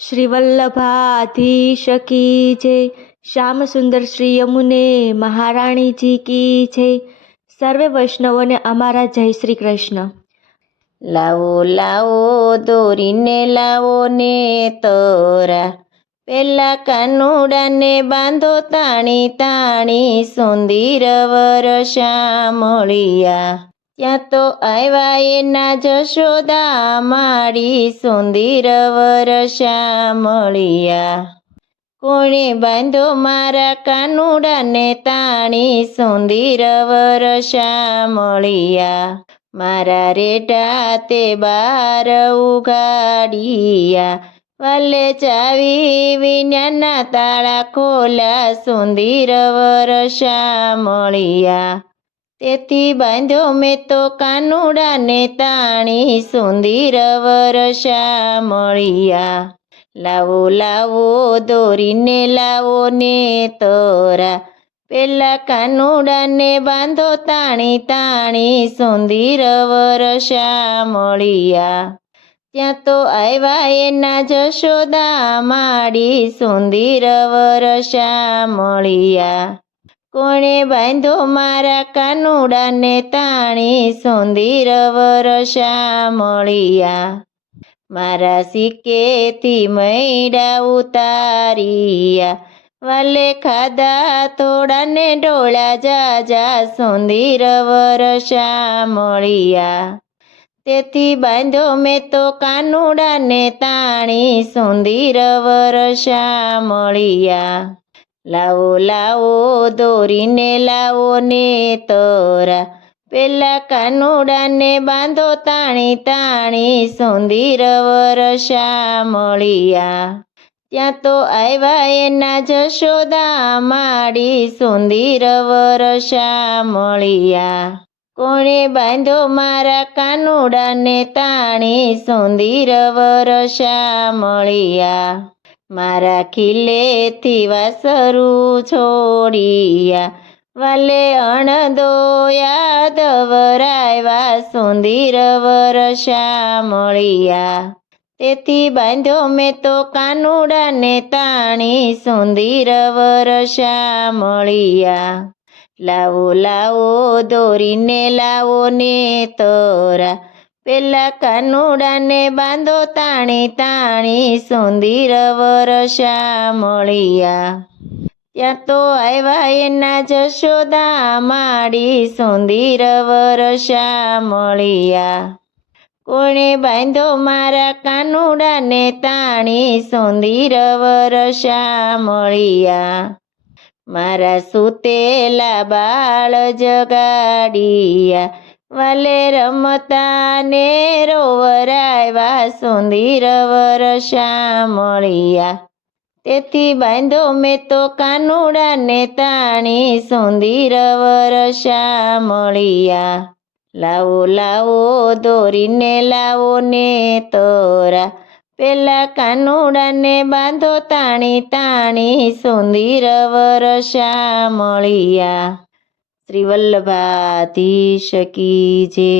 श्री वल्लभाधीश की जय। श्याम सुंदर श्री यमुने महाराणी जी की जय। સર્વે વૈષ્ણવોને અમારા જય શ્રી કૃષ્ણ। લાવો લાવો દોરીને લાવો ને તોરા, પેલા કાનુડાને બાંધો તાણી તાણી, સુંદર વર શ્યામળિયા, ત્યાં તો આવ્યા એના જશોદા માડી, સુંદર વર શ્યામળિયા। કોણે બાંધો મારા કાનુડાને તાણી, સુંદર વર શ્યામળિયા। મારા રેઢા તે બાર ઉગાડિયા, વાલે ચાવી વિન્યાના તાળા ખોલા, સુંદર વર શ્યામળિયા। તેથી બાંધ્યો મેં તો કાનુડાને તાણી, સુંદર વર શ્યામળિયા। લાવો લાવો દોરીને લાવો ને તોરા, પેલા કાનુડાને બાંધો તાણી તાણી, સુંદર વર શ્યામળિયા। ત્યાં તો આવ્યા એના જશોદા માડી, સુંદર વર શ્યામળિયા। કોણે બાંધો મારા કાનુડાને તાણી, સુંદર વર શ્યામળિયા। મારા સિક્કેથી મૈડા ઉતારિયા, વાલે ખાધા થોડાને ઢોળા જાજા, સુંદર વર શ્યામળિયા। તેથી બાંધ્યો મેં તો કાનુડાને તાણી, સુંદર વર શ્યામળિયા। લાવો લાવો દોરીને લાવો ને તોરા, પેલા કાનુડાને બાંધો તાણી તાણી, સુંદર વર શ્યામળિયા। ત્યાં તો આવ્યા એના જશોદા માડી, સુંદર વર શ્યામળિયા। કોણે બાંધો મારા કાનુડાને તાણી, સુંદર વર શ્યામળિયા। મારા ખીલેથી વાસરું છોડિયા, વાલે અણદો યાદવરાયવા, સુંદર વર શ્યામળિયા। તેથી બાંધ્યો મેં તો કાનુડાને તાણી, સુંદર વર શ્યામળિયા। લાવો લાવો દોરીને લાવો ને તોરા, પેલા કાનુડાને બાંધો તાણી તાણી, સુંદર વર શ્યામળિયા। ત્યાં તો આવ્યા એના જશોદા માડી, સુંદર વર શ્યામળિયા। કોણે બાંધો મારા કાનુડાને તાણી, સુંદર વર શ્યામળિયા। મારા સૂતેલા બાળ જગાડિયા, વાલે રમતા ને રોવરાયવા, સુંદર વર શ્યામળિયા। તેથી બાંધો મેં તો કાનુડાને તાણી, સુંદર વર શ્યામળિયા। લાવો લાવો દોરીને લાવો ને તોરા, પેલા કાનુડાને બાંધો તાણી તાણી, સુંદર વર શ્યામળિયા। શ્રી વલ્લભાધીશ કી જય।